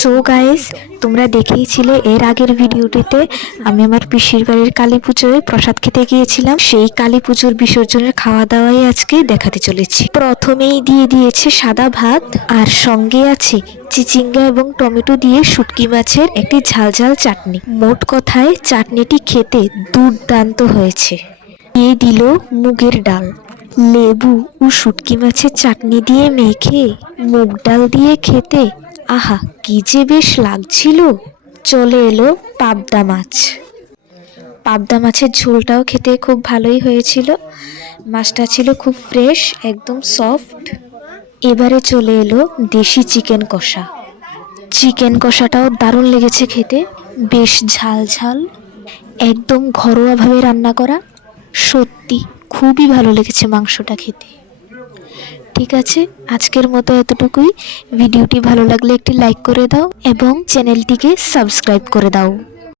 So guys, তোমরা দেখেইছিলে এর আগের ভিডিওটিতে আমি আমার পিসির বাড়ির কালী পুজোয় প্রসাদ খেতে গিয়েছিলাম। সেই কালী পুজোর বিসর্জনের খাওয়া দাওয়াই আজকে দেখাতে চলেছি। প্রথমেই দিয়ে দিয়েছে সাদা ভাত, আর সঙ্গে আছে চিচিঙ্গা এবং টমেটো দিয়ে শুটকি মাছের একটি ঝালঝাল চাটনি। মোট কথায় চাটনিটি খেতে দুর্দান্ত হয়েছে। দিয়ে দিল মুগের ডাল, লেবু ও শুটকি মাছের চাটনি দিয়ে মেখে মুগ ডাল দিয়ে খেতে আহা কি যে বেশ লাগছিল। চলে এলো পাবদা মাছ। পাবদা মাছের ঝোলটাও খেতে খুব ভালোই হয়েছিল। মাছটা ছিল খুব ফ্রেশ, একদম সফট। এবারে চলে এলো দেশি চিকেন কষা। চিকেন কষাটাও দারুণ লেগেছে খেতে, বেশ ঝাল ঝাল, একদম ঘরোয়াভাবে রান্না করা। সত্যি খুবই ভালো লেগেছে মাংসটা খেতে। ঠিক আছে, আজকের মতো এতটুকুই। ভিডিওটি ভালো লাগলে একটি লাইক করে দাও এবং চ্যানেলটিকে সাবস্ক্রাইব করে দাও।